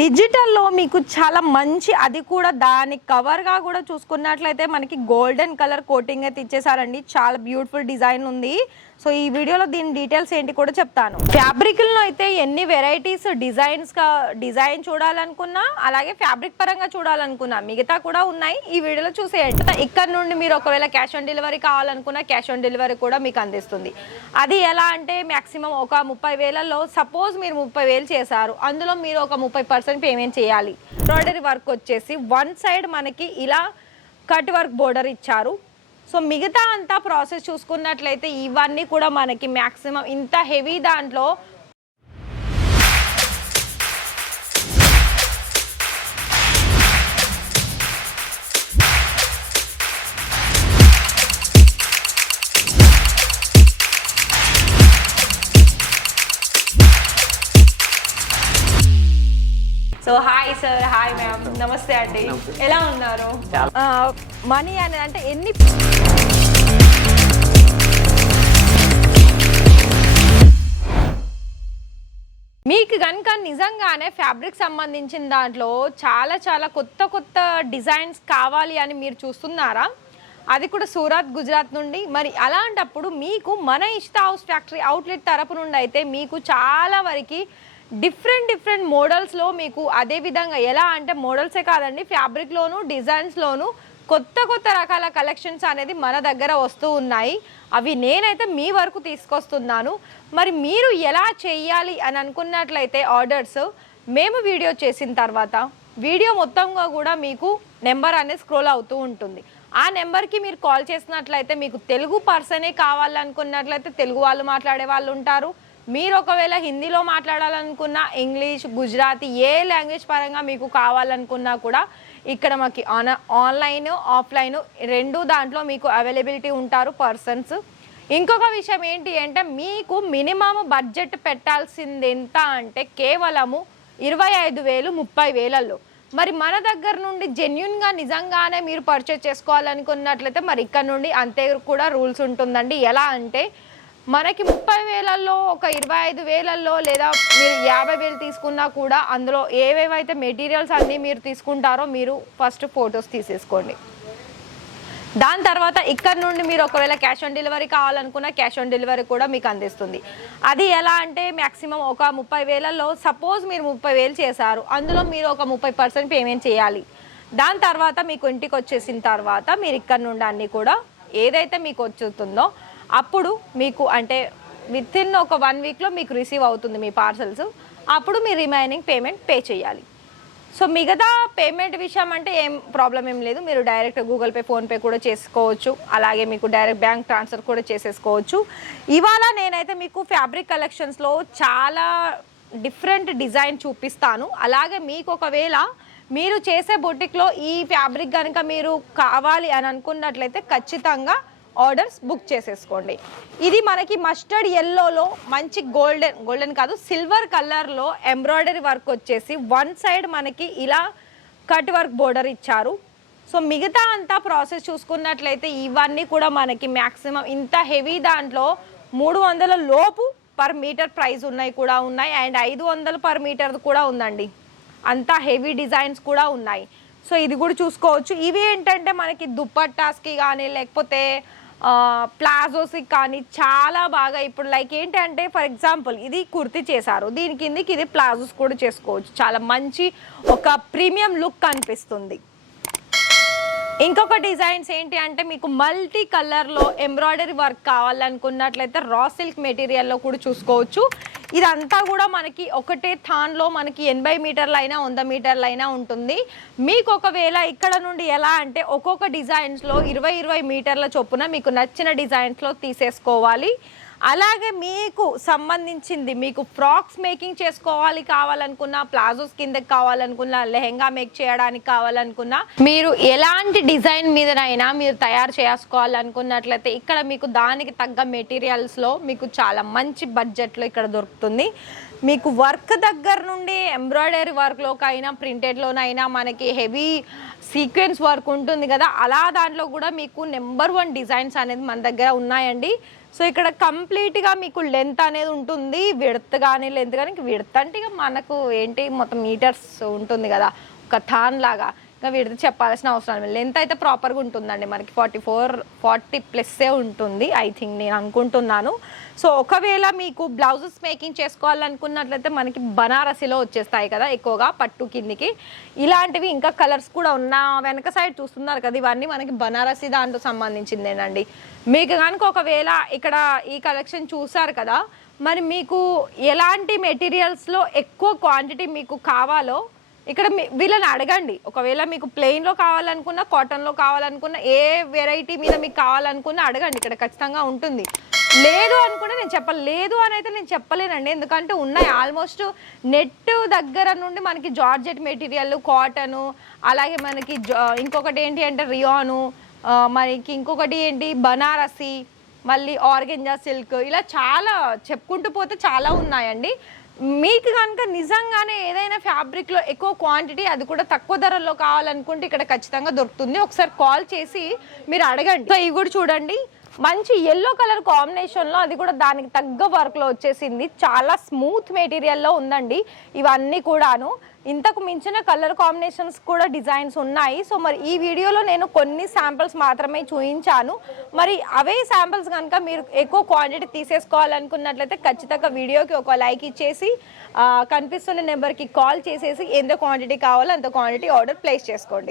డిజిటల్లో మీకు చాలా మంచి, అది కూడా దాని కవర్గా కూడా చూసుకున్నట్లయితే మనకి గోల్డెన్ కలర్ కోటింగ్ అయితే ఇచ్చేసారండి. చాలా బ్యూటిఫుల్ డిజైన్ ఉంది. సో ఈ వీడియోలో దీని డీటెయిల్స్ ఏంటి కూడా చెప్తాను. ఫ్యాబ్రిక్లో అయితే ఎన్ని వెరైటీస్ డిజైన్ చూడాలనుకున్నా, అలాగే ఫ్యాబ్రిక్ పరంగా చూడాలనుకున్నా మిగతా కూడా ఉన్నాయి. ఈ వీడియోలో చూసేయండి. ఇక్కడ నుండి మీరు ఒకవేళ క్యాష్ ఆన్ డెలివరీ కావాలనుకున్నా క్యాష్ ఆన్ డెలివరీ కూడా మీకు అందిస్తుంది. అది ఎలా అంటే మ్యాక్సిమం ఒక 30,000లో సపోజ్ మీరు 30,000 చేశారు, అందులో మీరు ఒక 30% పేమెంట్ చేయాలి. ఎంబ్రాయిడరీ వర్క్ వచ్చేసి వన్ సైడ్ మనకి ఇలా కట్ వర్క్ బోర్డర్ ఇచ్చారు. సో మిగతా అంతా ప్రాసెస్ చూసుకున్నట్లయితే ఇవన్నీ కూడా మనకి మ్యాక్సిమం ఇంత హెవీ దాంట్లో so hi sir, hi ma'am, నమస్తే అండి, ఎలా ఉన్నారు? మనీ అనేది అంటే ఎన్ని మీకు కనుక నిజంగానే ఫ్యాబ్రిక్ సంబంధించిన దాంట్లో చాలా కొత్త డిజైన్స్ కావాలి అని మీరు చూస్తున్నారా? అది కూడా సూరత్, గుజరాత్ నుండి. మరి అలాంటప్పుడు మీకు మన ఇష్టా హౌస్ ఫ్యాక్టరీ అవుట్లెట్ తరపు నుండి అయితే మీకు చాలా వరకు డిఫరెంట్ మోడల్స్లో మీకు అదే విధంగా ఎలా అంటే మోడల్సే కాదండి, ఫ్యాబ్రిక్లోను డిజైన్స్లోను కొత్త రకాల కలెక్షన్స్ అనేది మన దగ్గర వస్తూ ఉన్నాయి. అవి నేనైతే మీ వరకు తీసుకొస్తున్నాను. మరి మీరు ఎలా చేయాలి అని అనుకున్నట్లయితే ఆర్డర్స్ మేము వీడియో చేసిన తర్వాత వీడియో మొత్తంగా కూడా మీకు నెంబర్ అనేది స్క్రోల్ అవుతూ ఉంటుంది. ఆ నెంబర్కి మీరు కాల్ చేసినట్లయితే మీకు తెలుగు పర్సనే కావాలనుకున్నట్లయితే తెలుగు వాళ్ళు మాట్లాడే వాళ్ళు ఉంటారు. మీరు ఒకవేళ హిందీలో మాట్లాడాలనుకున్నా, ఇంగ్లీష్, గుజరాతీ ఏ లాంగ్వేజ్ పరంగా మీకు కావాలనుకున్నా కూడా ఇక్కడ మాకు ఆన్లైన్, ఆఫ్లైన్ రెండు దాంట్లో మీకు అవైలబిలిటీ ఉంటారు పర్సన్స్. ఇంకొక విషయం ఏంటి అంటే మీకు మినిమం బడ్జెట్ పెట్టాల్సింది ఎంత అంటే కేవలము 25,000, 30,000లో. మరి మన దగ్గర నుండి జెన్యున్గా నిజంగానే మీరు పర్చేజ్ చేసుకోవాలనుకున్నట్లయితే మరి ఇక్కడ నుండి అంతే కూడా రూల్స్ ఉంటుందండి. ఎలా అంటే మనకి 30,000లో ఒక 25,000లో లేదా మీరు 50,000 తీసుకున్నా కూడా అందులో ఏవేవైతే మెటీరియల్స్ అన్నీ మీరు తీసుకుంటారో మీరు ఫస్ట్ ఫొటోస్ తీసేసుకోండి. దాని తర్వాత ఇక్కడ నుండి మీరు ఒకవేళ క్యాష్ ఆన్ డెలివరీ కావాలనుకున్నా క్యాష్ ఆన్ డెలివరీ కూడా మీకు అందిస్తుంది. అది ఎలా అంటే మ్యాక్సిమం ఒక 30,000లో సపోజ్ మీరు 30,000 చేశారు, అందులో మీరు ఒక 30% పేమెంట్ చేయాలి. దాని తర్వాత మీకు ఇంటికి వచ్చేసిన తర్వాత మీరు ఇక్కడ నుండి అన్నీ కూడా ఏదైతే మీకు వచ్చుతుందో అప్పుడు మీకు అంటే విత్ ఇన్ ఒక 1 వీక్లో మీకు రిసీవ్ అవుతుంది మీ పార్సల్స్. అప్పుడు మీ రిమైనింగ్ పేమెంట్ పే చేయాలి. సో మిగతా పేమెంట్ విషయం అంటే ఏం ప్రాబ్లం ఏం లేదు. మీరు డైరెక్ట్ గూగుల్ పే, ఫోన్పే కూడా చేసుకోవచ్చు. అలాగే మీకు డైరెక్ట్ బ్యాంక్ ట్రాన్స్ఫర్ కూడా చేసేసుకోవచ్చు. ఇవాళ నేనైతే మీకు ఫ్యాబ్రిక్ కలెక్షన్స్లో చాలా డిఫరెంట్ డిజైన్ చూపిస్తాను. అలాగే మీకు ఒకవేళ మీరు చేసే బొటిక్లో ఈ ఫ్యాబ్రిక్ కనుక మీరు కావాలి అని అనుకున్నట్లయితే ఖచ్చితంగా ఆర్డర్స్ బుక్ చేసేసుకోండి. ఇది మనకి మస్టర్డ్ ఎల్లోలో మంచి గోల్డెన్ కాదు సిల్వర్ కలర్లో ఎంబ్రాయిడరీ వర్క్ వచ్చేసి వన్ సైడ్ మనకి ఇలా కట్ వర్క్ బోర్డర్ ఇచ్చారు. సో మిగతా అంతా ప్రాసెస్ చూసుకున్నట్లయితే ఇవన్నీ కూడా మనకి మ్యాక్సిమం ఇంత హెవీ దాంట్లో 300 లోపు పర్ మీటర్ ప్రైస్ ఉన్నాయి కూడా ఉన్నాయి, అండ్ 500 పర్ మీటర్ కూడా ఉందండి. అంతా హెవీ డిజైన్స్ కూడా ఉన్నాయి. సో ఇది కూడా చూసుకోవచ్చు. ఇవి ఏంటంటే మనకి దుప్పట్టాస్కి కానీ లేకపోతే ప్లాజోస్కి కానీ చాలా బాగా ఇప్పుడు లైక్ ఏంటంటే ఫర్ ఎగ్జాంపుల్ ఇది కుర్తీ చేశారు, దీని కిందకి ఇది ప్లాజోస్ కూడా చేసుకోవచ్చు. చాలా మంచి ఒక ప్రీమియం లుక్ కనిపిస్తుంది. ఇంకొక డిజైన్స్ ఏంటి అంటే మీకు మల్టీ కలర్లో ఎంబ్రాయిడరీ వర్క్ కావాలనుకున్నట్లయితే రా సిల్క్ మెటీరియల్లో కూడా చూసుకోవచ్చు. ఇదంతా కూడా మనకి ఒకటే థాన్లో మనకి 80 మీటర్లు అయినా 100 మీటర్లు అయినా ఉంటుంది. మీకు ఒకవేళ ఇక్కడ నుండి ఎలా అంటే ఒక్కొక్క డిజైన్స్లో 20 మీటర్ల చొప్పున మీకు నచ్చిన డిజైన్స్లో తీసేసుకోవాలి. అలాగే మీకు సంబంధించింది మీకు ఫ్రాక్స్ మేకింగ్ చేసుకోవాలి కావాలనుకున్నా, ప్లాజోస్ కిందకి కావాలనుకున్నా, లెహెంగా మేక్ చేయడానికి కావాలనుకున్నా, మీరు ఎలాంటి డిజైన్ మీదనైనా మీరు తయారు చేసుకోవాలనుకున్నట్లయితే ఇక్కడ మీకు దానికి తగ్గ మెటీరియల్స్లో మీకు చాలా మంచి బడ్జెట్లో ఇక్కడ దొరుకుతుంది. మీకు వర్క్ దగ్గర నుండి ఎంబ్రాయిడరీ వర్క్లోకైనా ప్రింటెడ్లోనైనా మనకి హెవీ సీక్వెన్స్ వర్క్ ఉంటుంది కదా, అలా దాంట్లో కూడా మీకు నెంబర్ 1 డిజైన్స్ అనేది మన దగ్గర ఉన్నాయండి. సో ఇక్కడ కంప్లీట్గా మీకు లెంత్ అనేది ఉంటుంది, విడత్ కానీ లెంత్ కానీ. విడత్ అంటే ఇక మనకు ఏంటి మొత్తం మీటర్స్ ఉంటుంది కదా, ఒక థాన్ లాగా. ఇంకా విడత చెప్పాల్సిన అవసరం లేదు. లెంత్ అయితే ప్రాపర్గా ఉంటుందండి, మనకి 40+ ఉంటుంది ఐ థింక్, నేను అనుకుంటున్నాను. సో ఒకవేళ మీకు బ్లౌజెస్ మేకింగ్ చేసుకోవాలనుకున్నట్లయితే మనకి బనారసిలో వచ్చేస్తాయి కదా ఎక్కువగా పట్టు కిందికి. ఇలాంటివి ఇంకా కలర్స్ కూడా ఉన్న వెనక సైడ్ చూస్తున్నారు కదా, ఇవన్నీ మనకి బనారసి దాంట్లో సంబంధించిందేనండి. మీకు కనుక ఒకవేళ ఇక్కడ ఈ కలెక్షన్ చూసారు కదా, మరి మీకు ఎలాంటి మెటీరియల్స్లో ఎక్కువ క్వాంటిటీ మీకు కావాలో ఇక్కడ వీళ్ళని అడగండి. ఒకవేళ మీకు ప్లెయిన్లో కావాలనుకున్నా, కాటన్లో కావాలనుకున్నా, ఏ వెరైటీ మీద మీకు కావాలనుకున్నా అడగండి, ఇక్కడ ఖచ్చితంగా ఉంటుంది. లేదు అనుకుంటే నేను చెప్పలేదు అని అయితే నేను చెప్పలేనండి, ఎందుకంటే ఉన్నాయి ఆల్మోస్ట్ నెట్ దగ్గర నుండి మనకి జార్జెట్ మెటీరియల్, కాటను, అలాగే మనకి ఇంకొకటి ఏంటి అంటే రియాను, మనకి ఇంకొకటి ఏంటి బనారసి, మళ్ళీ ఆర్గెంజా సిల్క్, ఇలా చాలా చెప్పుకుంటూ పోతే చాలా ఉన్నాయండి. మీకు కనుక నిజంగానే ఏదైనా ఫ్యాబ్రిక్లో ఎక్కువ క్వాంటిటీ, అది కూడా తక్కువ ధరల్లో కావాలనుకుంటే ఇక్కడ ఖచ్చితంగా దొరుకుతుంది. ఒకసారి కాల్ చేసి మీరు అడగండి. సో ఇవి కూడా చూడండి, మంచి ఎల్లో కలర్ కాంబినేషన్లో, అది కూడా దానికి తగ్గ వర్క్లో వచ్చేసింది. చాలా స్మూత్ మెటీరియల్లో ఉందండి ఇవన్నీ కూడాను. ఇంతకు మించిన కలర్ కాంబినేషన్స్ కూడా డిజైన్స్ ఉన్నాయి. సో మరి ఈ వీడియోలో నేను కొన్ని శాంపిల్స్ మాత్రమే చూపించాను. మరి అవే శాంపిల్స్ కనుక మీరు ఎక్కువ క్వాంటిటీ తీసేసుకోవాలనుకున్నట్లయితే ఖచ్చితంగా వీడియోకి ఒక లైక్ ఇచ్చేసి కనిపిస్తున్న నెంబర్కి కాల్ చేసేసి ఎంత క్వాంటిటీ కావాలో అంత క్వాంటిటీ ఆర్డర్ ప్లేస్ చేసుకోండి.